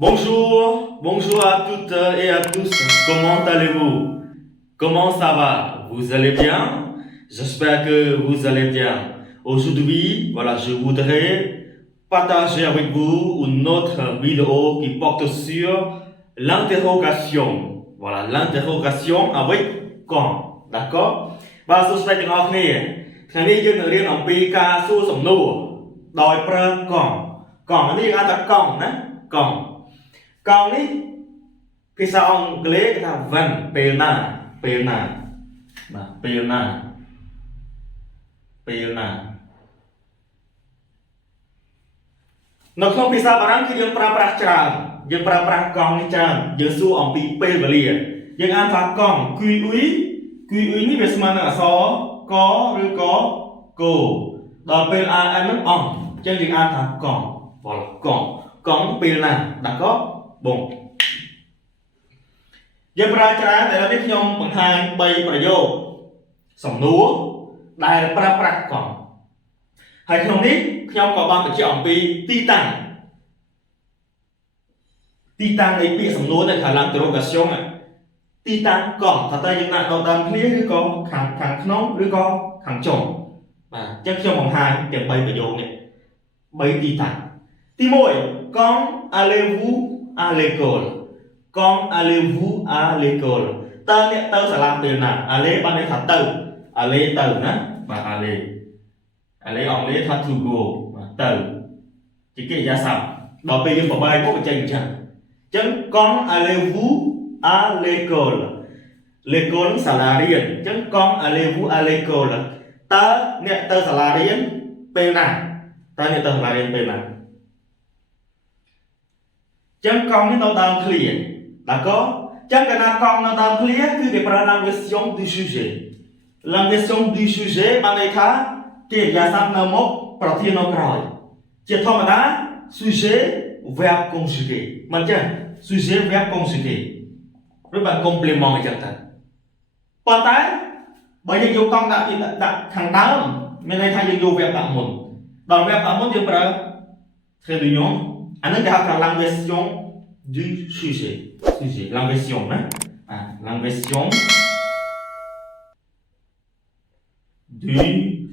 Bonjour, bonjour à toutes et à tous. Comment allez-vous? Comment ça va? Vous allez bien? J'espère que vous allez bien. Aujourd'hui, voilà, je voudrais partager avec vous une autre vidéo qui porte sur l'interrogation. Voilà, l'interrogation avec quand. D'accord? Bah, ce serait une autreថ្ងៃនេះយើងនឹងរៀនអំពីការសួរសំណួរដោយប្រើកង់កង់នេះគេហៅថាកង់ណាកង់កង់នេះភាសាអង់គ្លេសគេថា when ពេលណាបាទពេលណានៅក្នុងភាសាបារាំងគឺយើងប្រើប្រាស់ច្រើនយើងប្រើប្រាស់កង់នេះច្រើនយើងសួរអំពីពេលវេលាយើងអានថាកង់ kui ui នេះវាស្មើនឹងអក្សរកឬក៏គោដល់ពេល am ហ្នឹងអង្អញ្ចឹងយើងអានថាកង់វល់កង់ពេលណាដាក់កបងយើងប្រើច្រើនតែឥឡូវនេះខ្ញុំបង្ហាញ3ប្រយោគសំណួរដែលប្រើប្រាស់កង់ហើយក្នុងនេះខ្ញុំក៏បានបញ្ជាក់អំពីទីតាំងនៃពាក្យសំណួរដែលហៅ l'interrogation ទីតាំងកង់ថាតើយើងដាក់ដល់ដើមគ្នាឬក៏ខាងក្នុងឬក៏ខាងចុងបាទអញ្ចឹងខ្ញុំបង្ហាញទាំង3ប្រយោគនេះ3ទីតាំងទី1 quand allez-vous à l'école quand allez-vous à l'école តើអ្នកទៅសាលាពេលណា aller បានន័យថាទៅ aller ទៅណាបាទ aller អង់គ្លេសថា to go បាទទៅជាកិរិយាសព្ទដល់ពេលយើងបបាយមកបញ្ចេញអញ្ចឹង quand allez-vous à l'école l'école សាលារៀនអញ្ចឹង quand allez-vous à l'école តើអ្នកទៅសាលារៀនពេលណាតើអ្នកទៅសាលារៀនពេលណាចឹងកង់នេះនៅដើមឃ្លាd'accord ចឹងកាលណាកង់នៅដើមឃ្លាគឺគេប្រើ l'inversion du sujet l'inversion du sujet បានន័យថាកិរិយាសព្ទនៅមុខប្រធាននៅក្រោយជាធម្មតា sujet verbe conjugué មិនចឹង sujet verbe conjugué ឬបាន complément អញ្ចឹងទៅប៉ុន្តែបើយើងយកកង់ដាក់ខាងដើមមានន័យថាយើងយក verbe ដាក់មុនដល់ verbe ដាក់មុនយើងប្រើ trait d'union អានេះគេហៅថា l'inversion du sujet l'inversion ណាl'inversion du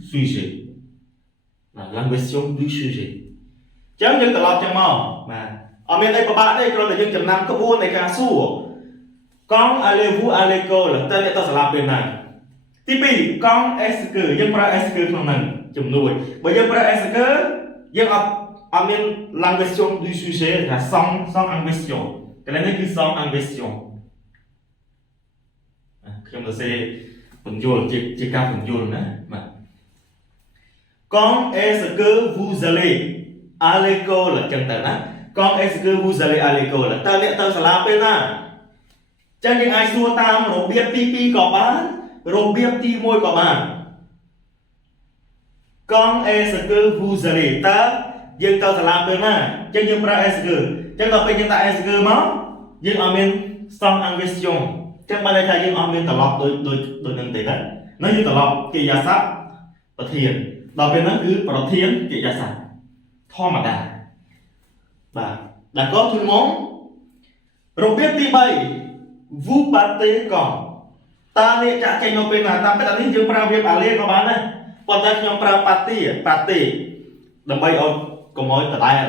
sujet l'inversion du sujet ចឹងយើងត្រឡប់ចឹងមកបាទអត់មានអីពិបាកទេគ្រាន់តែយើងចំណាំក្បួននៃការសួរ quand allez-vous à l'école តើអ្នកទៅសាលាពេលណាទី2 quand est-ce que យើងប្រើ est-ce que ក្នុងហ្នឹងជំនួយបើយើងប្រើ est-ce que យើងអត់មាន l'inversion du sujet ថា sans inversion កន្លែងនេះគឺ sans inversion ខ្ញុំទៅសេបញ្យល់ជាការបញ្យល់ណាបាទ quand est-ce que vous allez à l'école ចឹងទៅណា quand est-ce que vous allez à l'école តើអ្នកទៅសាលាពេលណាចឹងយើងអាចសួរតាមរបៀបទី2ក៏បានរបៀបទី1ក៏បាន quand est-ce que vous allez តើយើងទៅសាលាពេលណាចឹងយើងប្រើ est-ce que ចឹងដល់ពេលយើងដាក់ est-ce que មកយើងអត់មាន sans inversion ចឹងបានន័យថាយើងអត់មានត្រឡប់ដូចនឹងទេណានៅយើងត្រឡប់កិរិយាសព្ទប្រធានដល់ពេលហ្នឹងគឺប្រធានកិរិយាសព្ទធម្មតាបាទ d'accord tout le monde របៀបទី3 vous partez quand តើអ្នកចាក់ចេញនៅពេលណាតាមពិតអានេះយើងប្រើវាអាលេក៏បានដែរប៉ុន្តែខ្ញុំប្រើ party ដើម្បីឲ្យកុំឲ្យដដែល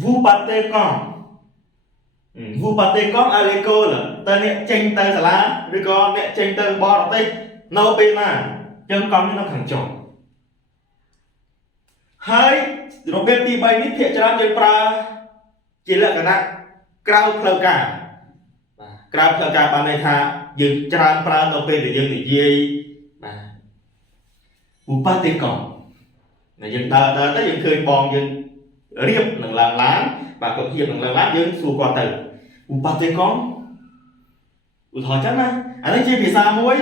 vous partez quand vous partez quand à l'école តើអ្នកចេញទៅសាលាឬក៏អ្នកចេញទៅបរទេសនៅពេលណាចឹងកង់នេះនៅខាងចុងហើយរបៀបទី3នេះភាគច្រើនយើងប្រើជាលក្ខណៈក្រៅផ្លូវការបាទក្រៅផ្លូវការបានន័យថាយើងច្រើនប្រើនៅពេលដែលយើងនិយាយបាទ vous partez quand តែយើងដើរទៅយើងឃើញបងយើងរៀបនឹងឡើងឡានបាទគាត់រៀបនឹងឡើងឡានយើងសួរគាត់ទៅ vous partez quand ឧទាហរណ៍ចឹងណាអានេះជាភាសាមួយ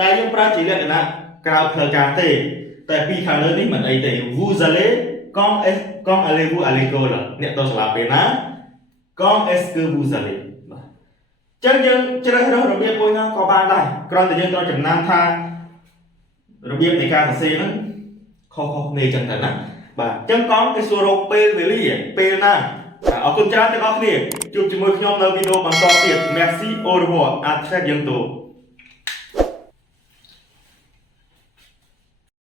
ដែលយើងប្រើជាលក្ខណៈក្រៅផ្លូវការទេតែពីខាងលើនេះមិនអីទេ vous allez quand allez-vous à l'école អ្នកទៅសាលាពេលណា quand est-ce que vous allez បាទចឹងយើងជ្រើសរើសរបៀបមួយណាក៏បានដែរគ្រាន់តែយើងត្រូវចំណាំថារបៀបនៃការសរសេរហ្នឹងខុសគ្នាចឹងទៅណាបាទអញ្ចឹងកង់គេសួររកពេលវេលាពេលណា អរគុណច្រើនទាំងអស់គ្នាជួបជាមួយខ្ញុំនៅវីដេអូបន្តទៀត Merci au revoir អាចឆ្លៀតយើងទៅ